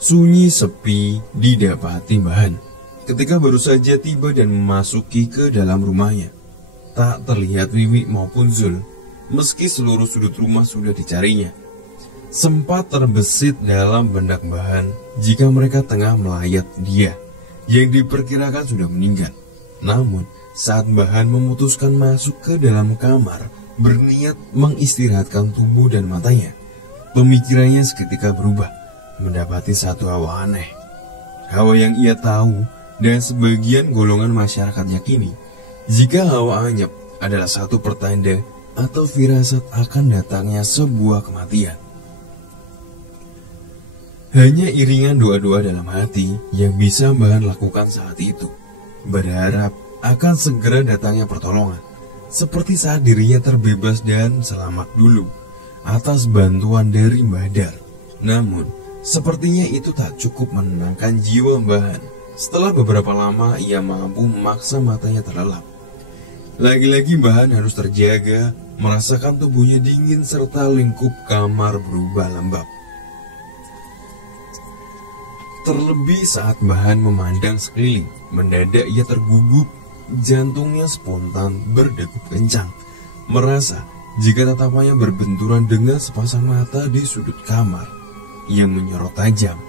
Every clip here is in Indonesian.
Sunyi sepi didapati Bahan ketika baru saja tiba dan memasuki ke dalam rumahnya. Tak terlihat Wiwi maupun Zul, meski seluruh sudut rumah sudah dicarinya. Sempat terbesit dalam benak Bahan jika mereka tengah melayat dia, yang diperkirakan sudah meninggal. Namun, saat Bahan memutuskan masuk ke dalam kamar, berniat mengistirahatkan tubuh dan matanya, pemikirannya seketika berubah. Mendapati satu hawa aneh. Hawa yang ia tahu dan sebagian golongan masyarakat yakini, jika hawa anyep adalah satu pertanda atau firasat akan datangnya sebuah kematian. Hanya iringan doa-doa dalam hati yang bisa Bahan lakukan saat itu, berharap akan segera datangnya pertolongan, seperti saat dirinya terbebas dan selamat dulu atas bantuan dari Badar. Namun, sepertinya itu tak cukup menenangkan jiwa Bahan. Setelah beberapa lama ia mampu memaksa matanya terlelap. Lagi-lagi Bahan harus terjaga, merasakan tubuhnya dingin serta lingkup kamar berubah lembab. Terlebih saat Bahan memandang sekeliling, mendadak ia tergugup, jantungnya spontan berdegup kencang. Merasa jika tatapannya berbenturan dengan sepasang mata di sudut kamar. Ia menyorot tajam,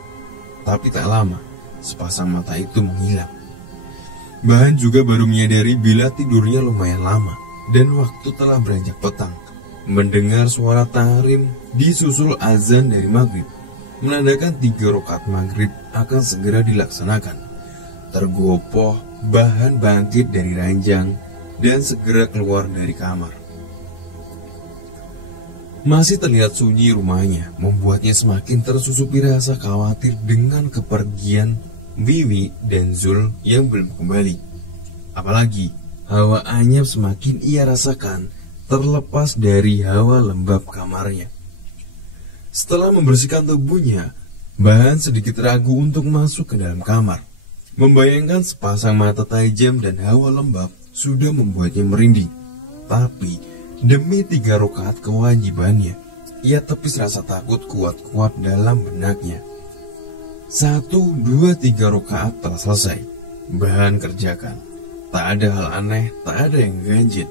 tapi tak lama, sepasang mata itu menghilang. Bahan juga baru menyadari bila tidurnya lumayan lama, dan waktu telah beranjak petang. Mendengar suara tahrim disusul azan dari maghrib, menandakan 3 rakaat maghrib akan segera dilaksanakan. Tergopoh, Bahan bangkit dari ranjang, dan segera keluar dari kamar. Masih terlihat sunyi rumahnya, membuatnya semakin tersusupi rasa khawatir dengan kepergian Wiwi dan Zul yang belum kembali. Apalagi, hawa anyep semakin ia rasakan terlepas dari hawa lembab kamarnya. Setelah membersihkan tubuhnya, Bahan sedikit ragu untuk masuk ke dalam kamar. Membayangkan sepasang mata tajam dan hawa lembab sudah membuatnya merinding. Tapi, demi 3 rakaat kewajibannya, ia tepis rasa takut kuat-kuat dalam benaknya. 1, 2, 3 rakaat telah selesai. Bahan kerjakan. Tak ada hal aneh, tak ada yang ganjil.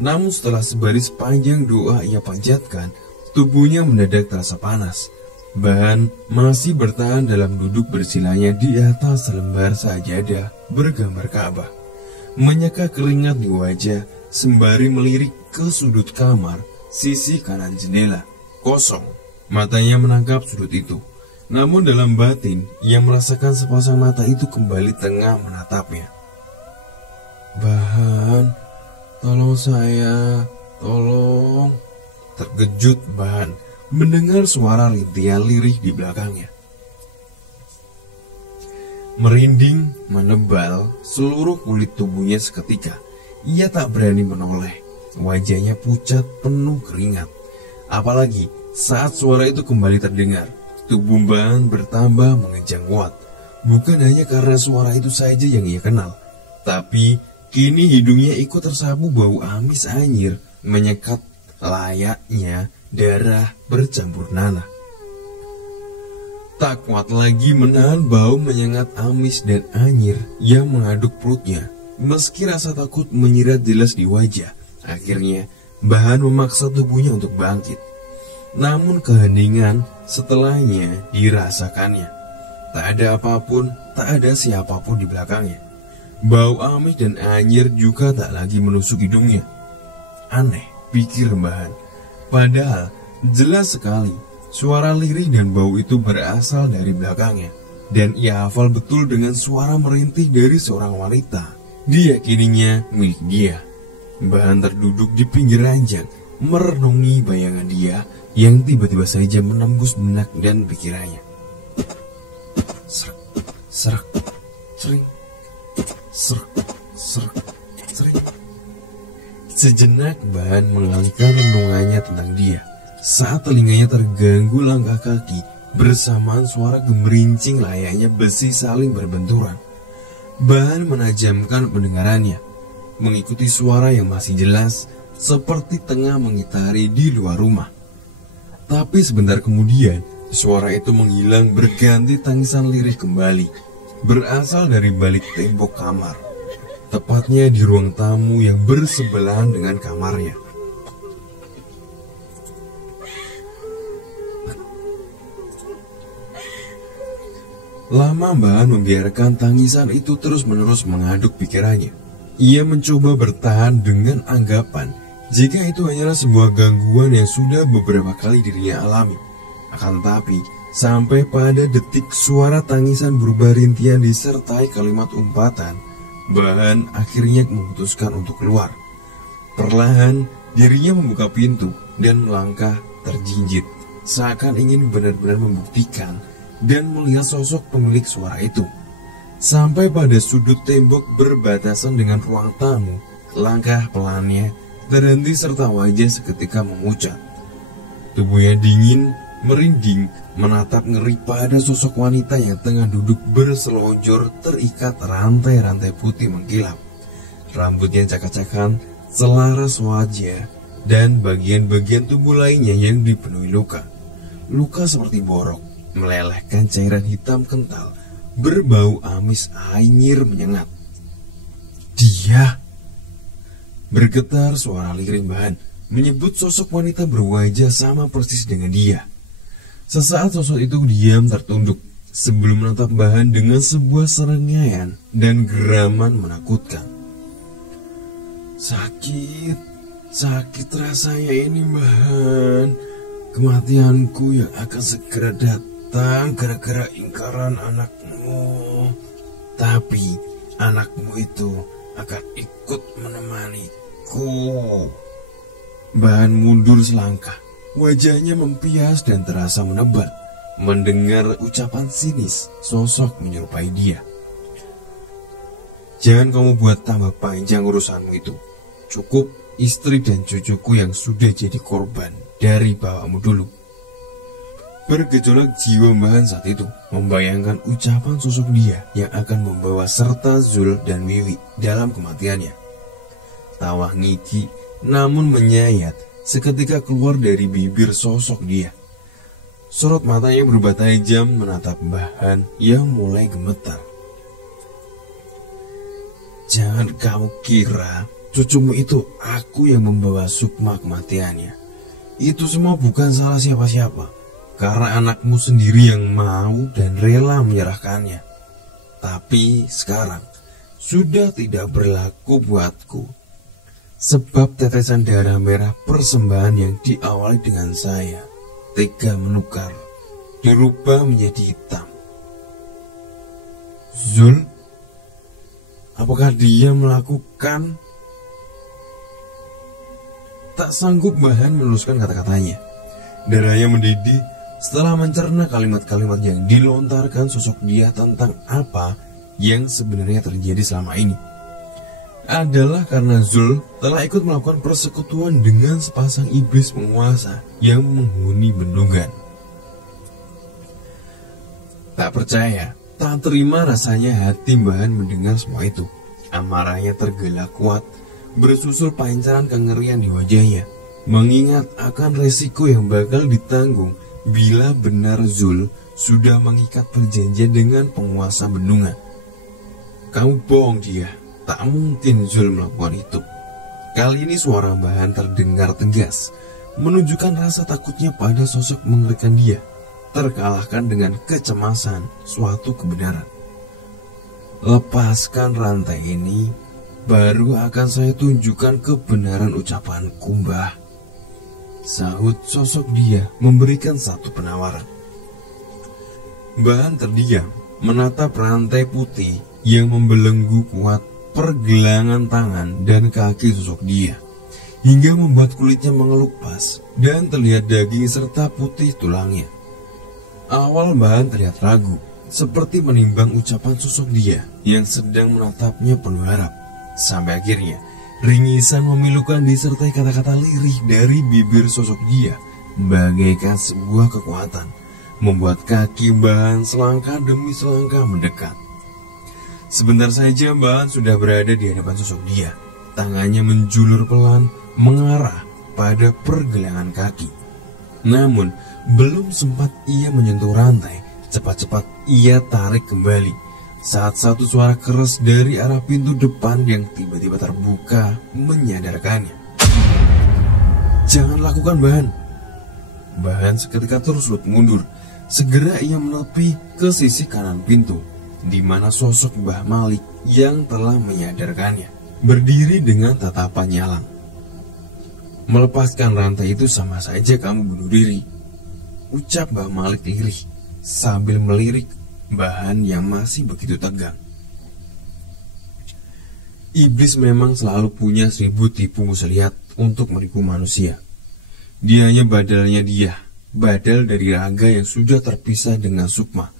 Namun setelah sebaris panjang doa ia panjatkan, tubuhnya mendadak terasa panas. Bahan masih bertahan dalam duduk bersilanya di atas selembar sajadah bergambar Ka'bah. Menyeka keringat di wajah sembari melirik ke sudut kamar, sisi kanan jendela, kosong. Matanya menangkap sudut itu. Namun dalam batin, ia merasakan sepasang mata itu kembali tengah menatapnya. Bahan, tolong saya, tolong. Terkejut Bahan mendengar suara rintihan lirih di belakangnya. Merinding, menebal seluruh kulit tubuhnya seketika. Ia tak berani menoleh. Wajahnya pucat penuh keringat. Apalagi saat suara itu kembali terdengar, tubuh Bahan bertambah mengejang kuat. Bukan hanya karena suara itu saja yang ia kenal, tapi kini hidungnya ikut tersapu bau amis anyir menyekat layaknya darah bercampur nanah. Tak kuat lagi menahan bau menyengat amis dan anyir yang mengaduk perutnya. Meski rasa takut menyirat jelas di wajah, akhirnya Bahan memaksa tubuhnya untuk bangkit. Namun keheningan setelahnya dirasakannya. Tak ada apapun, tak ada siapapun di belakangnya. Bau amis dan anyir juga tak lagi menusuk hidungnya. Aneh, pikir Bahan. Padahal jelas sekali suara lirih dan bau itu berasal dari belakangnya. Dan ia hafal betul dengan suara merintih dari seorang wanita. Diyakininya milik dia. Bahan terduduk di pinggir ranjang, merenungi bayangan dia yang tiba-tiba saja menembus benak dan pikirannya. Serak, serak, sering, serak, serak, sering. Sejenak Bahan mengalihkan renungannya tentang dia, saat telinganya terganggu langkah kaki bersamaan suara gemerincing layaknya besi saling berbenturan. Bahan menajamkan pendengarannya, mengikuti suara yang masih jelas seperti tengah mengitari di luar rumah. Tapi sebentar kemudian, Suara itu menghilang berganti tangisan lirih kembali, berasal dari balik tembok kamar, tepatnya di ruang tamu yang bersebelahan dengan kamarnya. Lama Mbah Han membiarkan tangisan itu terus-menerus mengaduk pikirannya. Ia mencoba bertahan dengan anggapan jika itu hanyalah sebuah gangguan yang sudah beberapa kali dirinya alami. Akan tetapi, sampai pada detik suara tangisan berubah rintian disertai kalimat umpatan, Mbah Han akhirnya memutuskan untuk keluar. Perlahan, dirinya membuka pintu dan melangkah terjinjit, seakan ingin benar-benar membuktikan dan melihat sosok pemilik suara itu. Sampai pada sudut tembok berbatasan dengan ruang tamu, langkah pelannya terhenti serta wajah seketika memucat. Tubuhnya dingin, merinding, menatap ngeri pada sosok wanita yang tengah duduk berselonjor terikat rantai-rantai putih mengkilap. Rambutnya cakak-cakan, selaras wajah, dan bagian-bagian tubuh lainnya yang dipenuhi luka. Luka seperti borok, melelehkan cairan hitam kental, berbau amis anyir menyengat. Dia! Bergetar suara lirih Mbah Han, menyebut sosok wanita berwajah sama persis dengan dia. Sesaat sosok itu diam tertunduk, sebelum menatap Mbah Han dengan sebuah serengaian dan geraman menakutkan. Sakit rasanya ini Mbah Han. Kematianku yang akan segera datang gara-gara ingkaran anakmu. Tapi anakmu itu akan ikut menemaniku. Mbah Han mundur selangkah. Wajahnya mempias dan terasa menebal. Mendengar ucapan sinis, sosok menyerupai dia. Jangan kamu buat tambah panjang urusanmu itu. Cukup istri dan cucuku yang sudah jadi korban dari bapakmu dulu. Bergejolak jiwa Mbah Han saat itu, membayangkan ucapan sosok dia yang akan membawa serta Zul dan Wiwi dalam kematiannya. Tawa ngiki namun menyayat seketika keluar dari bibir sosok dia. Sorot matanya berubah tajam menatap Mbah Han yang mulai gemetar. Jangan kamu kira cucumu itu aku yang membawa sukma kematiannya. Itu semua bukan salah siapa-siapa, karena anakmu sendiri yang mau dan rela menyerahkannya. Tapi sekarang sudah tidak berlaku buatku. Sebab tetesan darah merah persembahan yang diawali dengan saya tega menukar, dirubah menjadi hitam. Zul, apakah dia melakukan? Tak sanggup Mbah Han meneruskan kata-katanya. Darahnya mendidih setelah mencerna kalimat-kalimat yang dilontarkan sosok dia tentang apa yang sebenarnya terjadi selama ini. Adalah karena Zul telah ikut melakukan persekutuan dengan sepasang iblis penguasa yang menghuni bendungan. Tak percaya, tak terima rasanya hati Mbah Han mendengar semua itu. Amarahnya tergelak kuat, bersusul pancaran kengerian di wajahnya, mengingat akan resiko yang bakal ditanggung bila benar Zul sudah mengikat perjanjian dengan penguasa bendungan. Kamu bohong dia. Tak mungkin Zul melakukan itu. Kali ini suara Mbah Han terdengar tegas, menunjukkan rasa takutnya pada sosok mengerikan dia, terkalahkan dengan kecemasan suatu kebenaran. Lepaskan rantai ini, baru akan saya tunjukkan kebenaran ucapanku, Mbah. Sahut sosok dia memberikan satu penawaran. Mbah Han terdiam, menatap rantai putih yang membelenggu kuat pergelangan tangan dan kaki sosok dia, hingga membuat kulitnya mengelupas dan terlihat daging serta putih tulangnya. Awal Mbah Han terlihat ragu, seperti menimbang ucapan sosok dia yang sedang menatapnya penuh harap. Sampai akhirnya, ringisan memilukan disertai kata-kata lirih dari bibir sosok dia, bagaikan sebuah kekuatan, membuat kaki Mbah Han selangkah demi selangkah mendekat. Sebentar saja Mbah Han sudah berada di hadapan sosok dia. Tangannya menjulur pelan mengarah pada pergelangan kaki. Namun, belum sempat ia menyentuh rantai, cepat-cepat ia tarik kembali saat satu suara keras dari arah pintu depan yang tiba-tiba terbuka menyadarkannya. "Jangan lakukan, Bahan." Bahan seketika tersulut mundur. Segera ia menepi ke sisi kanan pintu, di mana sosok Mbah Malik yang telah menyadarkannya berdiri dengan tatapan nyalang. "Melepaskan rantai itu sama saja kamu bunuh diri," ucap Mbah Malik lirih sambil melirik Bahan yang masih begitu tegang. Iblis memang selalu punya 1000 tipu muslihat untuk menipu manusia. Dia hanya badal dari raga yang sudah terpisah dengan sukma.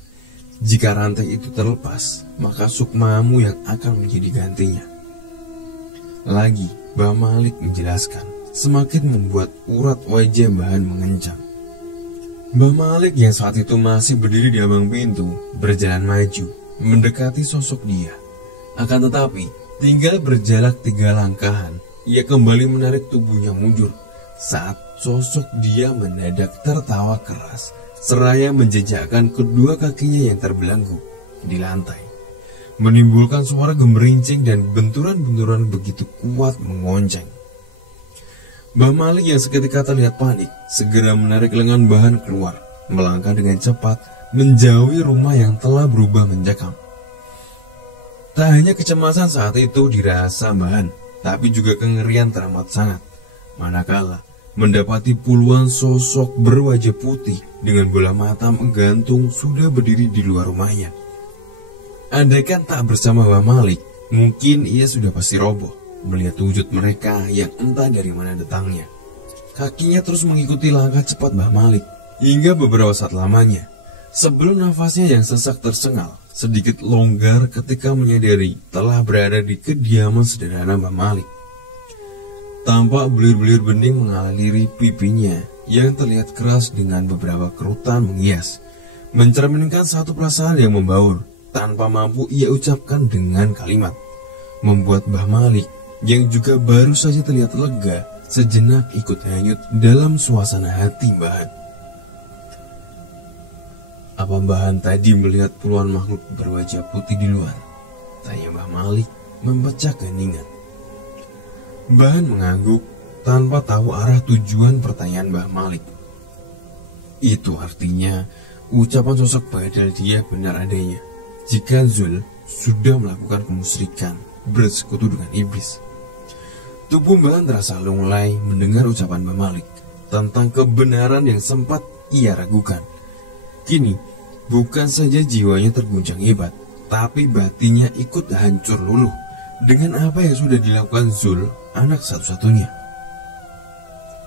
Jika rantai itu terlepas, maka sukmamu yang akan menjadi gantinya. Lagi, Mbah Malik menjelaskan, semakin membuat urat wajah Bahan mengencang. Mbah Malik yang saat itu masih berdiri di ambang pintu, berjalan maju, mendekati sosok dia. Akan tetapi, tinggal berjarak 3 langkahan, ia kembali menarik tubuhnya mundur saat sosok dia mendadak tertawa keras, seraya menjejakkan kedua kakinya yang terbelenggu di lantai, menimbulkan suara gemerincing dan benturan-benturan begitu kuat mengonceng. Mbah Malik yang seketika terlihat panik, segera menarik lengan Bahan keluar, melangkah dengan cepat, menjauhi rumah yang telah berubah mencekam. Tak hanya kecemasan saat itu dirasa Bahan, tapi juga kengerian teramat sangat, manakala mendapati puluhan sosok berwajah putih dengan bola mata menggantung sudah berdiri di luar rumahnya. Andaikan tak bersama Mbah Malik, mungkin ia sudah pasti roboh melihat wujud mereka yang entah dari mana datangnya. Kakinya terus mengikuti langkah cepat Mbah Malik hingga beberapa saat lamanya, sebelum nafasnya yang sesak tersengal sedikit longgar ketika menyadari telah berada di kediaman sederhana Mbah Malik. Tampak belir-belir bening mengaliri pipinya yang terlihat keras dengan beberapa kerutan menghias, mencerminkan satu perasaan yang membaur tanpa mampu ia ucapkan dengan kalimat, membuat Mbah Malik yang juga baru saja terlihat lega sejenak ikut hanyut dalam suasana hati Bahan. "Apa Bahan tadi melihat puluhan makhluk berwajah putih di luar?" tanya Mbah Malik memecah keheningan. Bahan mengangguk tanpa tahu arah tujuan pertanyaan Mbah Malik. Itu artinya ucapan sosok badal dia benar adanya. Jika Zul sudah melakukan kemusyrikan, bersekutu dengan iblis. Tubuh Bahan terasa lunglai mendengar ucapan Mbah Malik tentang kebenaran yang sempat ia ragukan. Kini, bukan saja jiwanya terguncang hebat, tapi batinnya ikut hancur luluh dengan apa yang sudah dilakukan Zul, anak satu-satunya.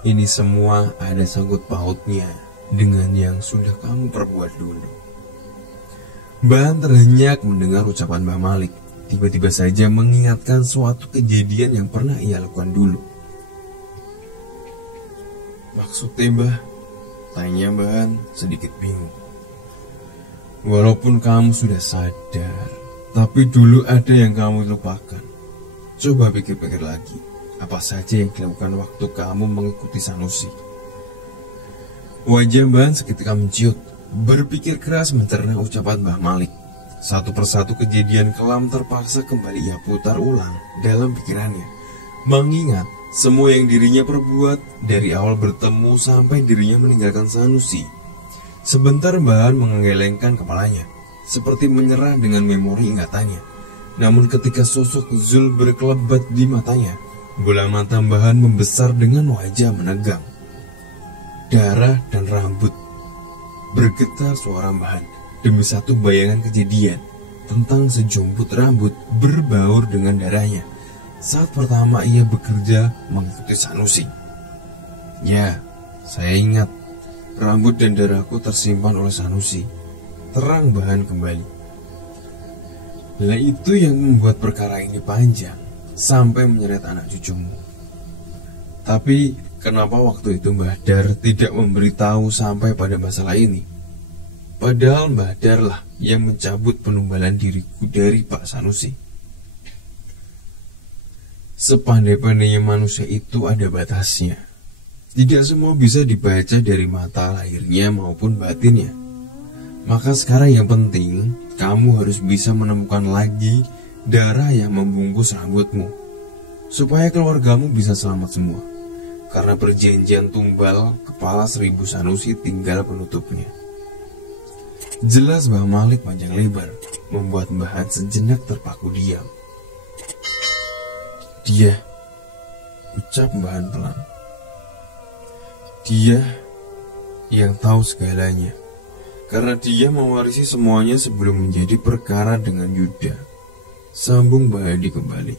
Ini semua ada sangkut pautnya dengan yang sudah kamu perbuat dulu. Bahan terhenyak mendengar ucapan Mbah Malik. Tiba-tiba saja mengingatkan suatu kejadian yang pernah ia lakukan dulu. "Maksudnya, Mbah?" tanya Bahan sedikit bingung. "Walaupun kamu sudah sadar, tapi dulu ada yang kamu lupakan. Coba pikir-pikir lagi, apa saja yang dilakukan waktu kamu mengikuti Sanusi." Wajah Bahan seketika menciut, berpikir keras mencerna ucapan Mbah Malik. Satu persatu kejadian kelam terpaksa kembali ia putar ulang dalam pikirannya, mengingat semua yang dirinya perbuat dari awal bertemu sampai dirinya meninggalkan Sanusi. Sebentar Bahan menggelengkan kepalanya, seperti menyerah dengan memori ingatannya. Namun ketika sosok Zul berkelebat di matanya, bola mata Bahan membesar dengan wajah menegang. Darah dan rambut bergetar suara Bahan demi satu bayangan kejadian tentang sejumput rambut berbaur dengan darahnya saat pertama ia bekerja mengikuti Sanusi. "Ya, saya ingat, rambut dan darahku tersimpan oleh Sanusi," terang Bahan kembali. "Lah itu yang membuat perkara ini panjang sampai menyeret anak cucumu. Tapi kenapa waktu itu Mbah Dar tidak memberitahu sampai pada masalah ini? Padahal Mbah Dar lah yang mencabut penumbalan diriku dari Pak Sanusi." Sepandai-pandainya manusia itu ada batasnya. Tidak semua bisa dibaca dari mata lahirnya maupun batinnya. Maka sekarang yang penting, kamu harus bisa menemukan lagi darah yang membungkus rambutmu, supaya keluargamu bisa selamat semua. Karena perjanjian tumbal kepala 1000 Sanusi tinggal penutupnya. Jelas Mbah Malik panjang lebar, membuat Mbah Han sejenak terpaku diam. Dia, ucap Mbah Han pelan. Dia yang tahu segalanya, karena dia mewarisi semuanya sebelum menjadi perkara dengan Yuda. Sambung Mbah Hadi kembali.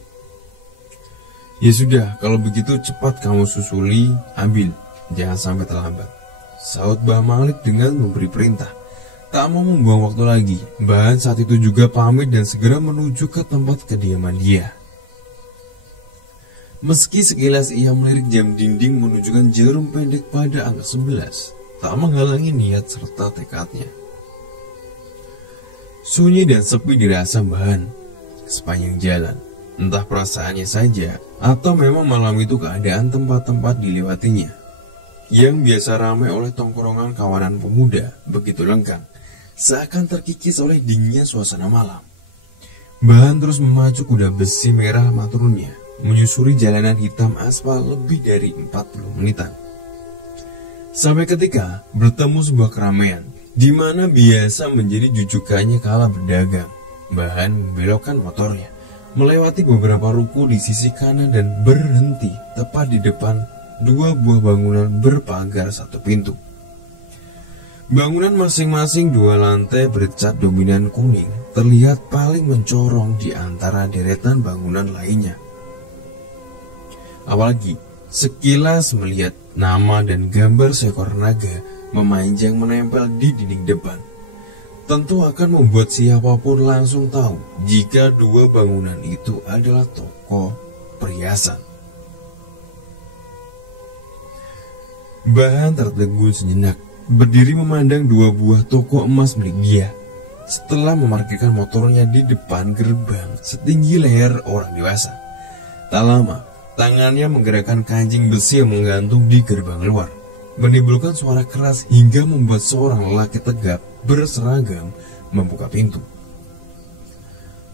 Ya sudah, kalau begitu cepat kamu susuli, ambil, jangan sampai terlambat, saut Mbah Malik dengan memberi perintah. Tak mau membuang waktu lagi, Mbah Han saat itu juga pamit dan segera menuju ke tempat kediaman dia. Meski sekilas ia melirik jam dinding menunjukkan jarum pendek pada angka 11, tak menghalangi niat serta tekadnya. Sunyi dan sepi dirasa Mbah Han sepanjang jalan. Entah perasaannya saja, atau memang malam itu keadaan tempat-tempat dilewatinya, yang biasa ramai oleh tongkrongan kawanan pemuda, begitu lengkang, seakan terkikis oleh dinginnya suasana malam. Mbah Han terus memacu kuda besi merah maturunnya, menyusuri jalanan hitam aspal lebih dari 40 menitan. Sampai ketika bertemu sebuah keramaian, di mana biasa menjadi jujukannya kala berdagang. Mbah Han membelokkan motornya, melewati beberapa ruko di sisi kanan dan berhenti tepat di depan 2 buah bangunan berpagar 1 pintu. Bangunan masing-masing 2 lantai bercat dominan kuning, terlihat paling mencorong di antara deretan bangunan lainnya. Apalagi sekilas melihat nama dan gambar seekor naga memanjang menempel di dinding depan, tentu akan membuat siapapun langsung tahu jika 2 bangunan itu adalah toko perhiasan. Mbah Han tertegun sejenak, berdiri memandang 2 buah toko emas milik dia. Setelah memarkirkan motornya di depan gerbang setinggi leher orang dewasa, tak lama tangannya menggerakkan kancing besi yang menggantung di gerbang luar, menimbulkan suara keras hingga membuat seorang lelaki tegap berseragam membuka pintu.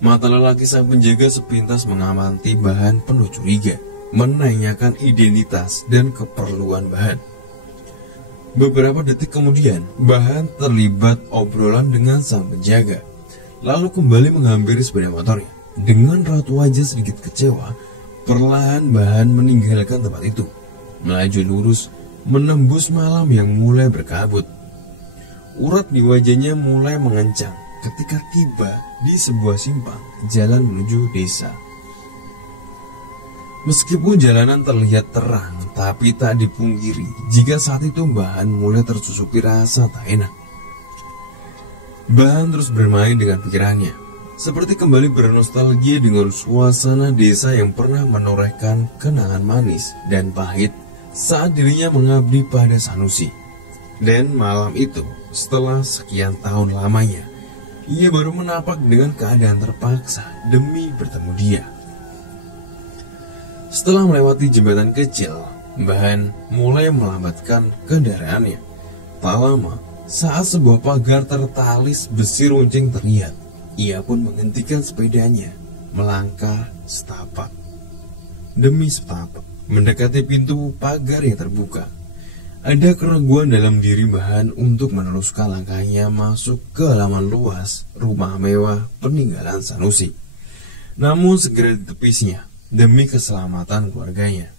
Mata lelaki sang penjaga sepintas mengamati Mbah Han penuh curiga, menanyakan identitas dan keperluan Mbah Han. Beberapa detik kemudian, Mbah Han terlibat obrolan dengan sang penjaga, lalu kembali menghampiri sepeda motornya. Dengan raut wajah sedikit kecewa, perlahan Mbah Han meninggalkan tempat itu, melaju lurus menembus malam yang mulai berkabut. Urat di wajahnya mulai mengencang ketika tiba di sebuah simpang jalan menuju desa. Meskipun jalanan terlihat terang, tapi tak dipungkiri jika saat itu Mbah Han mulai tersusupi rasa tak enak. Mbah Han terus bermain dengan pikirannya, seperti kembali bernostalgia dengan suasana desa yang pernah menorehkan kenangan manis dan pahit saat dirinya mengabdi pada Sanusi. Dan malam itu, setelah sekian tahun lamanya, ia baru menapak dengan keadaan terpaksa demi bertemu dia. Setelah melewati jembatan kecil, Mbah Han mulai melambatkan kendaraannya. Tak lama, saat sebuah pagar tertalis besi runcing terlihat, ia pun menghentikan sepedanya, melangkah setapak demi setapak mendekati pintu pagar yang terbuka. Ada keraguan dalam diri Mbah Han untuk meneruskan langkahnya masuk ke halaman luas rumah mewah peninggalan Sanusi. Namun segera ditepisnya demi keselamatan keluarganya.